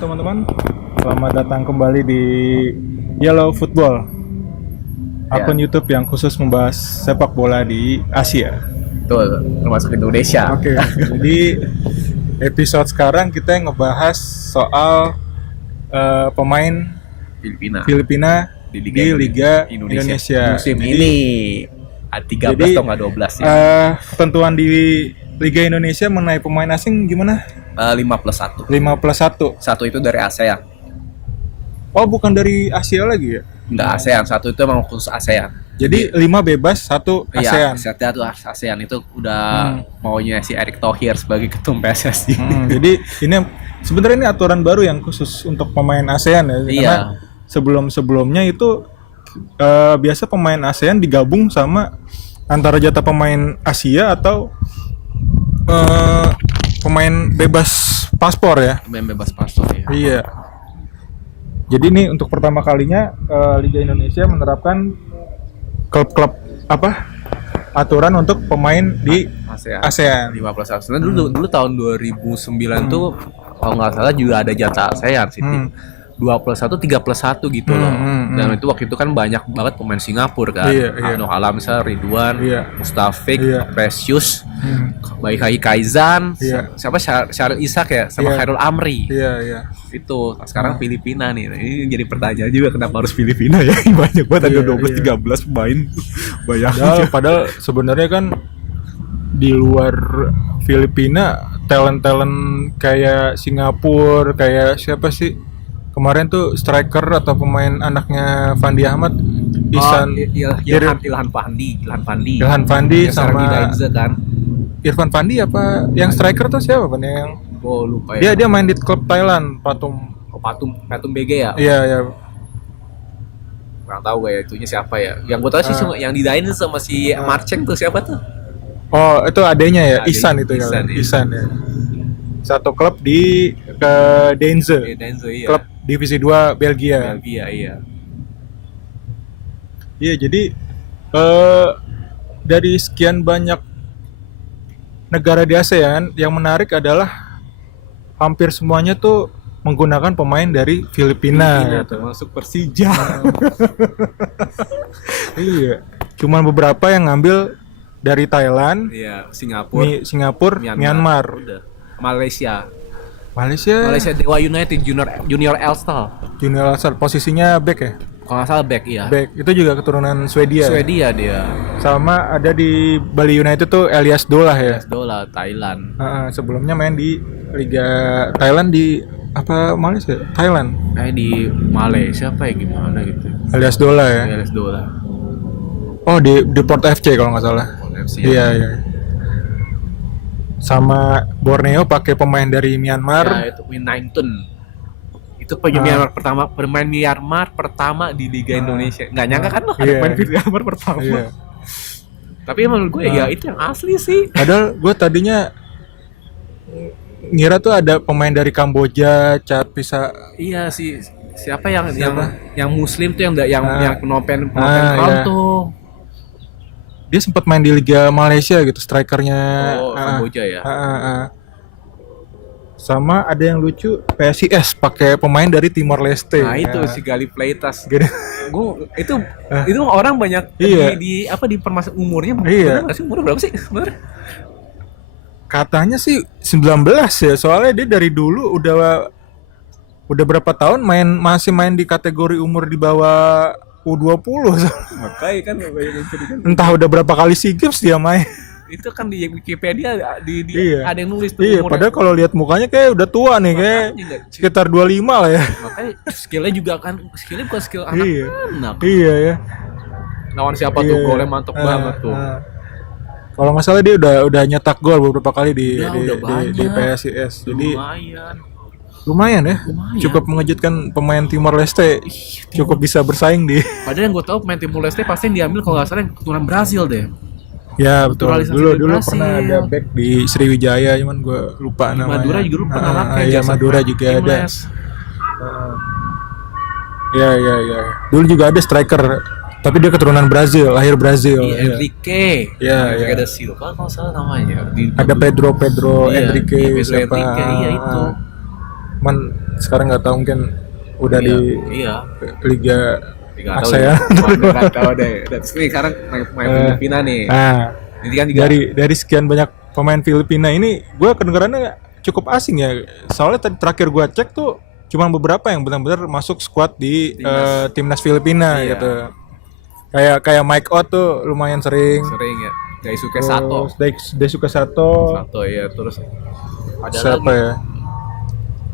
teman-teman, selamat datang kembali di Yellow Football, akun YouTube yang khusus membahas sepak bola di Asia. Betul, termasuk Indonesia. Oke, jadi episode sekarang kita ngebahas soal pemain Filipina di Liga Indonesia. Musim Jadi, ini 13 atau nggak 12 ya? Tentuan di Liga Indonesia mengenai pemain asing gimana? 5+1. 5+1. Satu itu dari ASEAN. Oh, bukan dari Asia lagi ya? Enggak ASEAN, satu itu emang khusus ASEAN. Jadi 5 bebas, 1 ASEAN. Iya, tuh ASEAN itu udah maunya si Erick Thohir sebagai ketum PSSI. Jadi ini sebenarnya ini aturan baru yang khusus untuk pemain ASEAN ya. Iya. Karena sebelumnya itu biasa pemain ASEAN digabung sama antara jatah pemain Asia atau pemain bebas paspor ya. Pemain bebas paspor ya. Iya. Jadi ini untuk pertama kalinya Liga Indonesia menerapkan klub-klub aturan untuk pemain di ASEAN. 5+1. Sebenarnya dulu tahun 2009 tuh kalau nggak salah juga ada jatah ASEAN sih. 2+1, 3+1 gitu loh. Dan itu waktu itu kan banyak banget pemain Singapura kan. Iya. Noh Alamsyah, Ridwan, Mustafik, Precious, Baik Kaizan, siapa Syaril Ishak ya, sama Khairul Amri. Iya. Itu sekarang Filipina nih. Nah, ini jadi pertanyaan juga kenapa harus Filipina ya? Banyak banget ada 12-13 pemain. Bayangin. Padahal sebenarnya kan di luar Filipina talent kayak Singapura, kayak siapa sih? Kemarin tuh striker atau pemain anaknya Fandi Ahmad, Ilhan Fandi sama kan. Irfan Fandi apa yang striker tuh siapa Pan yang lupa ya. Dia main di klub Thailand, Patum BG ya. Iya. Kurang tahu ya itunya siapa ya. Yang gue tahu sih cuma yang didain sama si Marceng tuh siapa tuh? Oh, itu adenya ya, Ihsan itu ya. Ihsan, Ihsan ya. Satu klub di Denze. Iya. Klub divisi 2 Belgia. Iya. Iya, jadi dari sekian banyak negara di ASEAN yang menarik adalah hampir semuanya tuh menggunakan pemain dari Filipina gitu. Termasuk Persija. Iya. Cuman beberapa yang ngambil dari Thailand, Singapura, Myanmar. Udah. Malaysia Dewa United Junior Elstal. Posisinya back ya? Kalau nggak salah back, iya. Back itu juga keturunan Swedia dia. Sama ada di Bali United tuh Elias Dolah ya. Thailand. Sebelumnya main di Liga Thailand di Malaysia? Thailand. Kayak di Malaysia apa ya gimana gitu. Elias Dolah ya. Oh di Port FC kalau nggak salah. Iya. Sama Borneo pakai pemain dari Myanmar. Ya, itu Winaington. Itu pemain Myanmar pertama di Liga Indonesia. Nggak nyangka kan loh ada pemain Myanmar pertama. Iya. Tapi menurut gue ya itu yang asli sih. Padahal gue tadinya ngira tuh ada pemain dari Kamboja, Chad bisa. Iya sih. Siapa yang Muslim tuh yang penopen tuh. Dia sempat main di Liga Malaysia gitu, strikernya. Kamboja ya. Sama ada yang lucu, PSIS pakai pemain dari Timor Leste. Nah itu si Gali Pleitas. Itu orang banyak di permasalahan umurnya. Benar nggak sih umur berapa sih sebenarnya? Katanya sih 19 ya, soalnya dia dari dulu udah berapa tahun masih main di kategori umur di bawah U20. Makanya kan entah udah berapa kali SEA Games dia main. Itu kan di Wikipedia ada yang nulis tuh umurnya. Padahal kalau lihat mukanya kayak udah tua nih, kayak sekitar 25 lah ya. Makanya skillnya bukan skill anak-anak. Iya ya. Lawan siapa tuh golnya mantap banget tuh. Kalau nggak salah dia udah nyetak gol beberapa kali di PSIS. Jadi lumayan ya. Cukup mengejutkan pemain Timor Leste. Cukup bisa bersaing di. Padahal yang gue tahu pemain Timor Leste pasti yang diambil kalau nggak salah yang keturunan Brazil deh. Ya betul. Dulu pernah ada back di Sriwijaya, cuman gue lupa namanya. Madura juga pernah pakai. Iya Madura juga ada. Iya. Dulu juga ada striker, tapi dia keturunan Brazil, lahir Brazil. Enrique. Iya. Ada Silva kalau salah namanya. Ada Pedro Enrique. Pedro Enrique, iya itu. Sekarang nggak tahu mungkin udah di Iya. Liga Nggak tahu ASEAN. nggak tahu deh. Dan sekarang main Filipina nih. Nah, Ini kan juga dari sekian banyak pemain Filipina ini, gue kedengarannya cukup asing ya. Soalnya terakhir gue cek tuh cuma beberapa yang benar-benar masuk squad di timnas Filipina Iya. gitu. Kayak Mike Ott tuh lumayan sering. ya. Daisuke Sato. Daisuke Sato. Sato ya, terus ada Siapa lagi ya?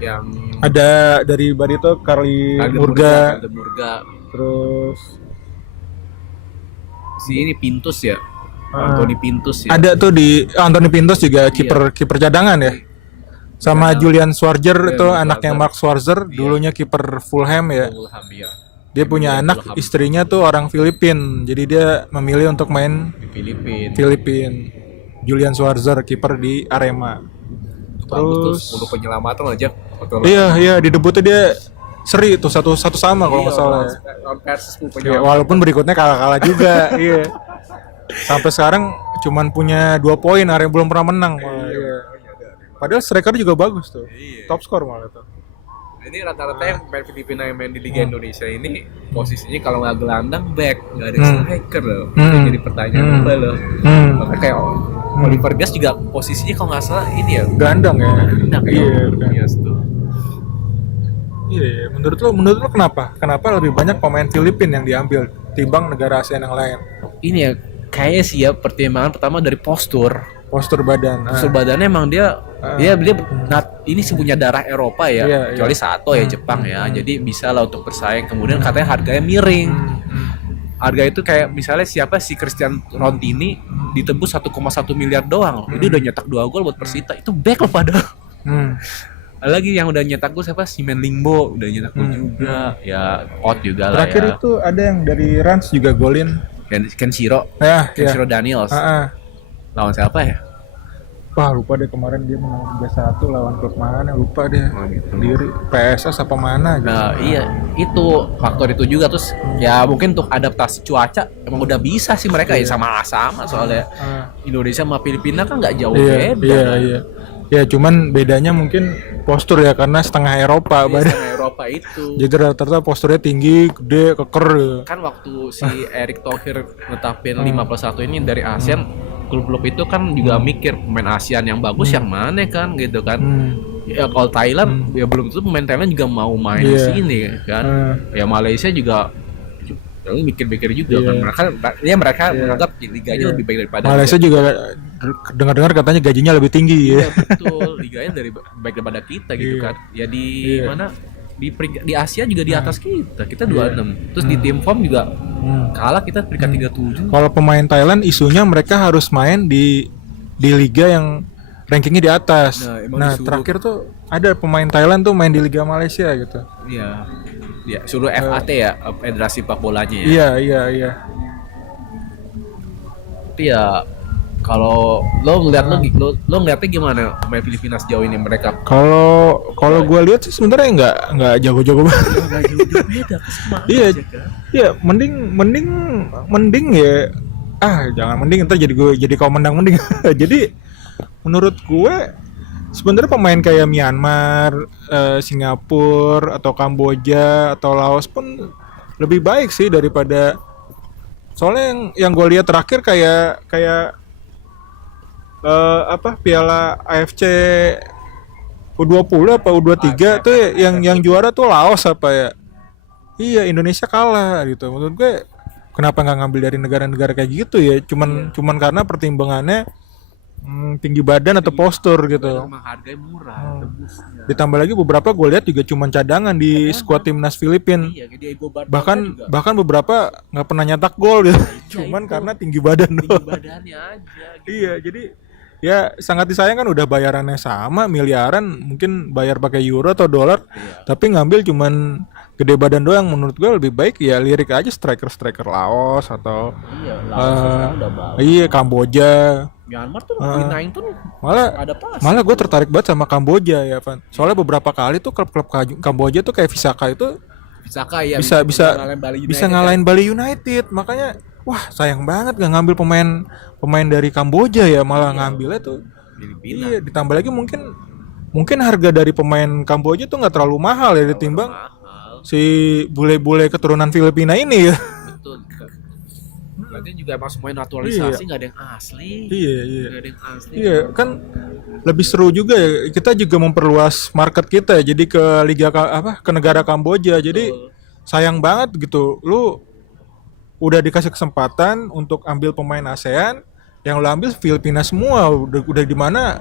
yang Ada dari Barito Carly Murga. Murga. Terus Si ini Pintus ya. Anthony Pintus ya. ada tuh di Anthony Pintus juga kiper cadangan ya. Sama Julian Schwarzer itu anaknya Mark Schwarzer, dulunya kiper Fulham ya. Fulham, ya. Dia punya anak, istrinya tuh orang Filipin. Jadi dia memilih untuk main Di Filipina. Filipin. Julian Schwarzer kiper di Arema. Terus 10 penyelamatan aja. Iya, di debutnya dia seri tuh satu sama kalau nggak salah. Lawan Persis 10 Ya, penyelamatan. walaupun berikutnya kalah juga, iya. Sampai sekarang cuman punya 2 poin, Arema belum pernah menang. Iya. Padahal striker juga bagus tuh. Iya. Top skor malah tuh. Ini rata-rata yang main Filipina yang main di Liga Indonesia ini posisinya kalau nggak gelandang back, nggak ada striker loh. Jadi pertanyaan gue loh. Makanya kayak Oliver Bias juga posisinya kalau nggak salah ini ya Gandang ya. gelandang ya. Iya, Bias tuh. Iya, menurut lo kenapa? Kenapa lebih banyak pemain Filipina yang diambil timbang negara ASEAN yang lain? Ini ya kayaknya sih ya pertimbangan pertama dari postur badan. badannya emang dia ini sih punya darah Eropa ya, Iya, kecuali Sato ya Jepang ya, jadi bisa lah untuk bersaing. Kemudian katanya harganya miring. Harga itu kayak misalnya siapa si Christian Rontini ditebus 1,1 miliar doang. Jadi udah nyetak 2 gol buat Persita. Itu back loh padahal. Ada lagi yang udah nyetak gol siapa? Simen Lingbo udah nyetak gol juga. Ya Ott juga lah Terakhir ya. itu ada yang dari Rans juga golin. Kenshiro Ya. Daniels. Lawan siapa ya? Wah, lupa deh kemarin dia menang 3-1 lawan klub mana, lupa deh. Oh, gitu. Sendiri PSS apa mana gitu. Nah iya itu faktor itu juga. Terus ya mungkin untuk adaptasi cuaca emang udah bisa sih mereka ya sama soalnya Indonesia sama Filipina kan nggak jauh beda. Iya. Ya cuman bedanya mungkin postur ya, karena setengah Eropa badan. Sama Eropa itu. Jadi rata-rata posturnya tinggi, gede, keker gitu. Kan waktu si Erick Thohir netapin 5+1 ini dari ASEAN, klub-klub itu kan juga mikir pemain ASEAN yang bagus yang mana kan gitu kan. Ya kalau Thailand ya belum tentu pemain Thailand juga mau main di sini kan. Ya Malaysia juga mikir-mikir juga kan. Mereka menganggap liganya lebih baik daripada Malaysia juga dengar-dengar katanya gajinya lebih tinggi ya. Iya betul, liganya baik daripada kita gitu kan. Ya di mana di Asia juga di atas kita 26. Terus di tim form juga kalah, kita peringkat 37. Kalau pemain Thailand isunya mereka harus main di liga yang rankingnya di atas. Nah terakhir tuh ada pemain Thailand tuh main di Liga Malaysia gitu. Iya. Ya, suruh FAT ya, Federasi Sepak Bolanya ya. Iya. Tapi ya kalau lo ngeliatnya gimana pemain Filipina sejauh ini mereka? Kalau gue lihat sih sebenarnya nggak jago-jago banget. Nggak jauh beda sama Iya. aja kan. Iya, mending ya. Jangan mending, ntar jadi kau mendang mending. Jadi menurut gue sebenarnya pemain kayak Myanmar, Singapura atau Kamboja atau Laos pun lebih baik sih daripada, soalnya yang gue lihat terakhir kayak Piala AFC U20 apa U23 tuh yang juara tuh Laos apa ya. Iya, Indonesia kalah gitu. Menurut gue kenapa nggak ngambil dari negara-negara kayak gitu ya? Cuman karena pertimbangannya tinggi badan atau postur gitu. Emang harganya murah, tebusnya. Ditambah lagi beberapa gue lihat juga cuman cadangan di skuad timnas Filipina. Iya, dia Bahkan beberapa nggak pernah nyetak gol gitu. Cuman karena tinggi badan doang. badannya aja gitu. Iya, jadi ya sangat disayangkan, udah bayarannya sama miliaran, mungkin bayar pakai euro atau dolar, tapi ngambil cuman gede badan doang. Menurut gue lebih baik ya lirik aja striker Laos atau Laos udah bagus. Iya, Kamboja. Myanmar tuh P9 tuh ada pas. Malah gue tertarik banget sama Kamboja ya, Van. Soalnya beberapa kali tuh klub-klub Kamboja tuh kayak Visaka itu bisa ngalahin Bali United. Makanya wah, sayang banget gak ngambil pemain dari Kamboja ya, malah ngambilnya tuh Filipina. Iya, ditambah lagi mungkin mungkin harga dari pemain Kamboja tuh nggak terlalu mahal ya ditimbang Mahal. si bule-bule keturunan Filipina ini ya. Betul. Berarti juga emang semuanya naturalisasi, nggak ada yang asli. Iya, iya. Nggak ada yang asli. Iya, kan lebih seru juga ya. Kita juga memperluas market kita ya. Jadi ke ke negara Kamboja. Jadi Betul. sayang banget gitu. Lu udah dikasih kesempatan untuk ambil pemain ASEAN, yang lu ambil Filipina semua. Udah di mana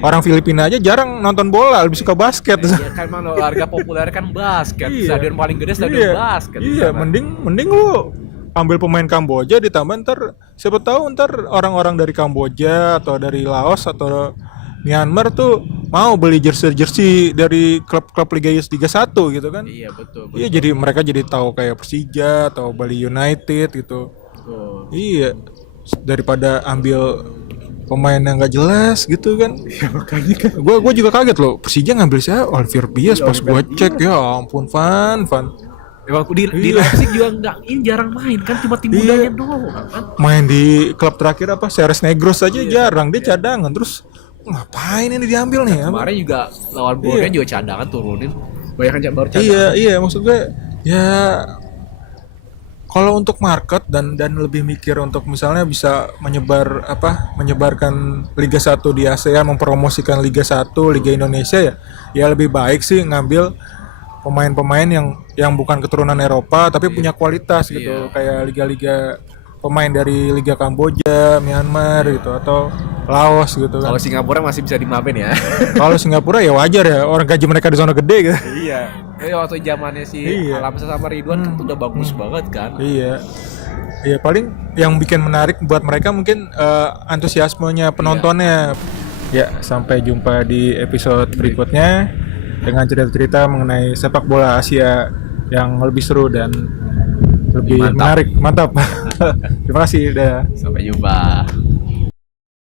orang Filipina aja jarang nonton bola, lebih suka basket. Ya kan emang olahraga populer kan basket. Iya. Stadion paling gede stadion Iya, basket. di iya, sana. mending lu ambil pemain Kamboja, ditambah ntar siapa tahu ntar orang-orang dari Kamboja atau dari Laos atau Myanmar tuh mau beli jersey dari klub-klub Liga 1 gitu kan. Iya betul. Iya, jadi mereka jadi tahu kayak Persija atau Bali United gitu. Betul. Iya, daripada ambil pemain yang nggak jelas gitu kan. Ya, makanya kan. Gua juga kaget loh, Persija ngambil siapa? Olivier Bias. Pas gua cek, ya ampun, Van Emang di Iya. Leipzig juga nggak, ini jarang main kan, cuma tim Iya. mudanya doang kan. main di klub terakhir apa Ceres Negros aja jarang, dia cadangan. Terus ngapain ini diambil nih? Kemarin juga lawan Borneo juga cadangan turunin. Banyak yang baru cadangan. Iya, maksud gue ya kalau untuk market dan lebih mikir untuk misalnya bisa menyebarkan Liga 1 di ASEAN, mempromosikan Liga 1, Liga Indonesia ya lebih baik sih ngambil pemain-pemain yang bukan keturunan Eropa tapi punya kualitas gitu, kayak liga-liga pemain dari Liga Kamboja, Myanmar gitu atau Laos gitu kan. Kalau Singapura masih bisa dimaafin ya. Kalau Singapura ya wajar ya, orang gaji mereka di sana gede gitu. Iya. Waktu zamannya si Iya. Alamsa sama Ridwan kan tuh udah bagus banget kan. Iya. Iya, paling yang bikin menarik buat mereka mungkin antusiasmenya penontonnya. Ya, sampai jumpa di episode berikutnya dengan cerita-cerita mengenai sepak bola Asia yang lebih seru dan lebih Mantap. menarik. Mantap. Terima kasih udah. Sampai jumpa.